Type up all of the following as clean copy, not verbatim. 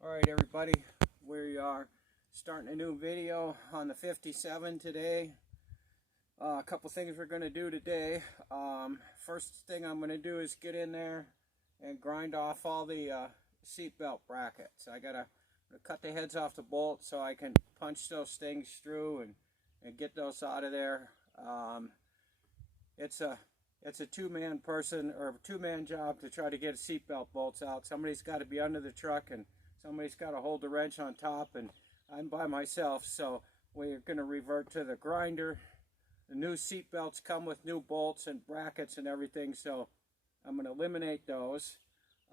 Alright everybody, we are starting a new video on the 57 today. A couple things we're going to do today. First thing I'm going to do is get in there and grind off all the seat belt brackets. I got to cut the heads off the bolts so I can punch those things through and get those out of there. It's a two-man job to try to get seat belt bolts out. Somebody's got to be under the truck and somebody's got to hold the wrench on top, and I'm by myself, so we're going to revert to the grinder. The new seat belts come with new bolts and brackets and everything, so I'm going to eliminate those.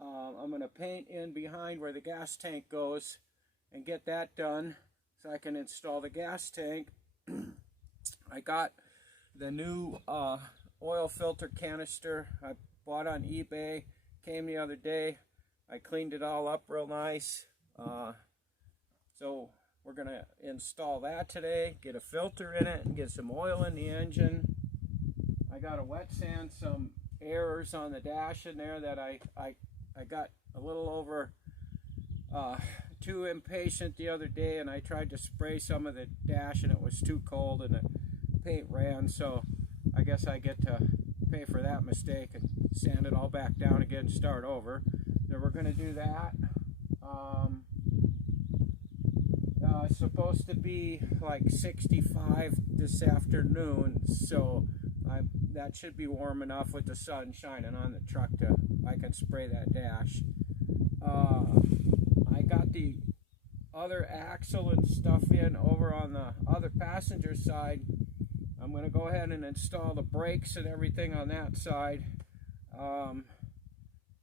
I'm going to paint in behind where the gas tank goes and get that done so I can install the gas tank. I got the new oil filter canister I bought on eBay, came the other day. I cleaned it all up real nice, so we're going to install that today, get a filter in it and get some oil in the engine. I got to wet sand some errors on the dash in there that I got a little over too impatient the other day, and I tried to spray some of the dash and it was too cold and the paint ran, so I guess I get to pay for that mistake and sand it all back down again and start over. So we're going to do that. It's supposed to be like 65 this afternoon, so that should be warm enough with the sun shining on the truck to I can spray that dash. I got the other axle and stuff in over on the other passenger side. I'm going to go ahead and install the brakes and everything on that side.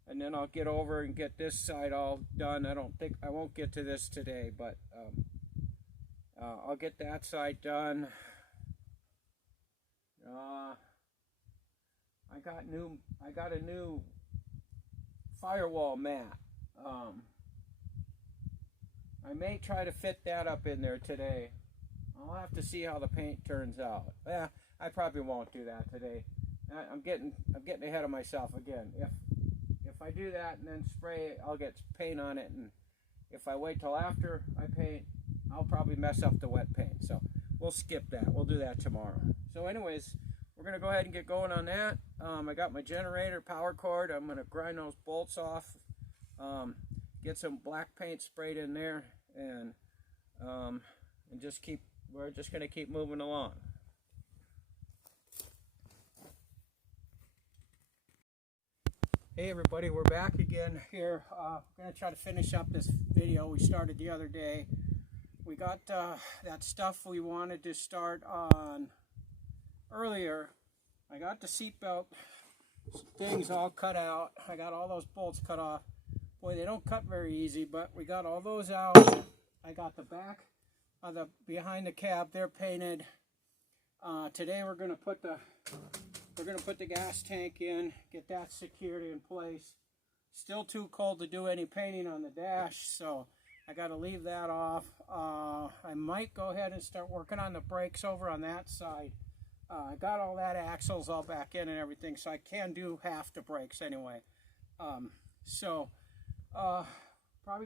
And then I'll get over and get this side all done. I won't get to this today, but I'll get that side done. I got a new Firewall Mat. I may try to fit that up in there today. I'll have to see how the paint turns out. Yeah, I probably won't do that today. I'm getting ahead of myself again. If I do that and then spray it, I'll get paint on it, and if I wait till after I paint, I'll probably mess up the wet paint. So we'll skip that. We'll do that tomorrow. So anyways, we're going to go ahead and get going on that. I got my generator power cord. I'm going to grind those bolts off, get some black paint sprayed in there, and we're just going to keep moving along. Hey everybody, we're back again here. We're going to try to finish up this video we started the other day. We got that stuff we wanted to start on earlier. I got the seatbelt things all cut out. I got all those bolts cut off. Boy, they don't cut very easy, but we got all those out. I got the back of the behind the cab, they're painted. Today we're going to put the gas tank in, get that secured in place. Still too cold to do any painting on the dash, so I got to leave that off. I might go ahead and start working on the brakes over on that side. I got all that axles all back in and everything, so I can do half the brakes anyway. Probably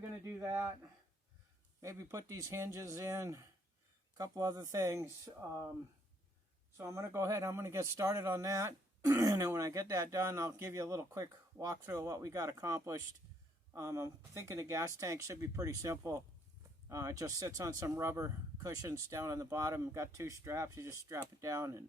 going to do that. Maybe put these hinges in, a couple other things. So I'm going to go ahead, I'm going to get started on that, and then when I get that done, I'll give you a little quick walkthrough of what we got accomplished. I'm thinking the gas tank should be pretty simple. It just sits on some rubber cushions down on the bottom. Got two straps, you just strap it down, and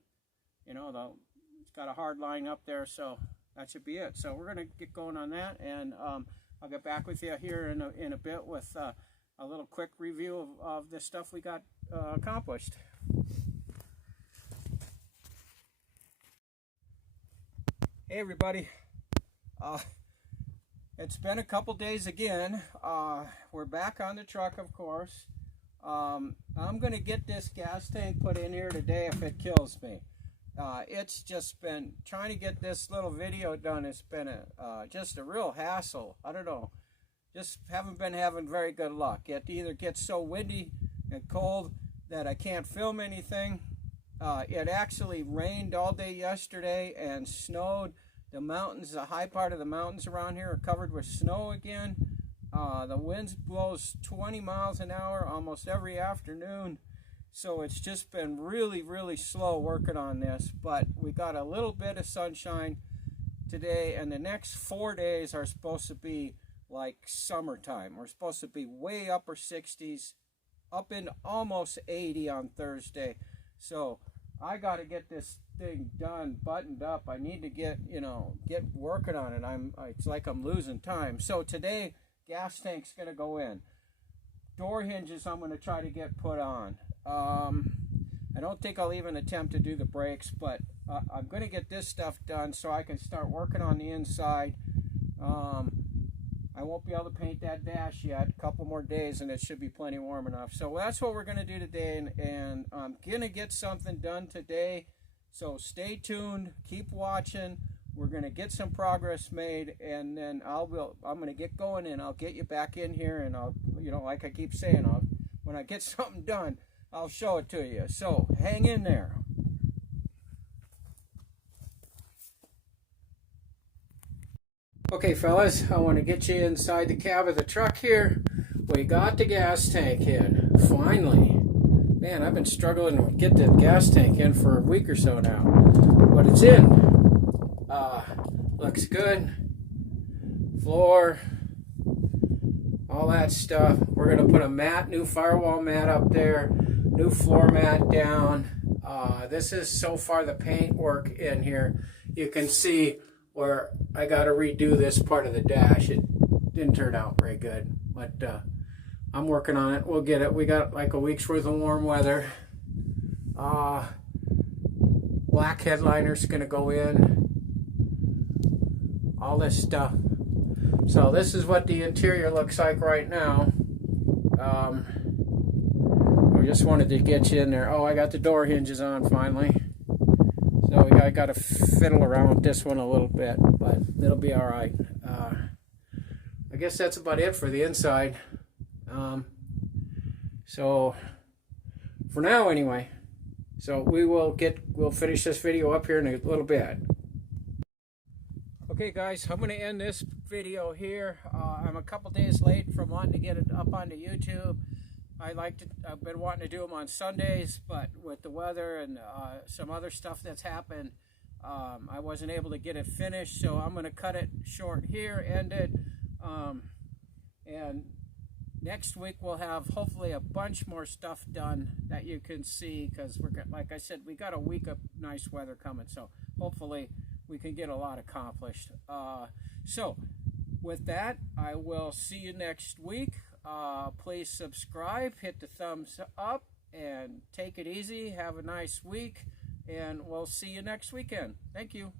it's got a hard line up there, so that should be it. So we're going to get going on that, and I'll get back with you here in a bit with a little quick review of the stuff we got accomplished. Hey everybody, it's been a couple days again. We're back on the truck, of course. I'm going to get this gas tank put in here today if it kills me. It's just been trying to get this little video done. It's been just a real hassle. I don't know, just haven't been having very good luck. It either gets so windy and cold that I can't film anything. It actually rained all day yesterday and snowed. The mountains, the high part of the mountains around here are covered with snow again. The wind blows 20 miles an hour almost every afternoon. So it's just been really, really slow working on this. But we got a little bit of sunshine today, and the next 4 days are supposed to be like summertime. We're supposed to be way upper 60s, up in almost 80 on Thursday. So I got to get this thing done, buttoned up. I need to get working on it. It's like I'm losing time. So today, gas tank's going to go in. Door hinges I'm going to try to get put on. I don't think I'll even attempt to do the brakes, but I'm going to get this stuff done so I can start working on the inside. I won't be able to paint that dash yet. A couple more days and it should be plenty warm enough. So that's what we're going to do today, and I'm going to get something done today. So stay tuned, keep watching. We're going to get some progress made, and then I'm going to get going, and I'll get you back in here, and I'll, like I keep saying, when I get something done, I'll show it to you. So hang in there. Okay, fellas, I want to get you inside the cab of the truck here. We got the gas tank in, finally. Man, I've been struggling to get the gas tank in for a week or so now. But it's in. Looks good. Floor. All that stuff. We're going to put a new firewall mat up there. New floor mat down. This is so far the paint work in here. You can see where I got to redo this part of the dash. It didn't turn out very good, but I'm working on it. We'll get it. We got like a week's worth of warm weather. Black headliner's going to go in. All this stuff. So this is what the interior looks like right now. I just wanted to get you in there. Oh, I got the door hinges on finally. So I got to fiddle around with this one a little bit, but it'll be all right. I guess that's about it for the inside. So for now, anyway. So we'll finish this video up here in a little bit. Okay, guys, I'm going to end this video here. I'm a couple days late from wanting to get it up onto YouTube. I've been wanting to do them on Sundays, but with the weather and some other stuff that's happened, I wasn't able to get it finished. So I'm going to cut it short here, end it, and next week we'll have hopefully a bunch more stuff done that you can see, because like I said, we got a week of nice weather coming. So hopefully we can get a lot accomplished. So with that, I will see you next week. Please subscribe, hit the thumbs up, and take it easy. Have a nice week, and we'll see you next weekend. Thank you.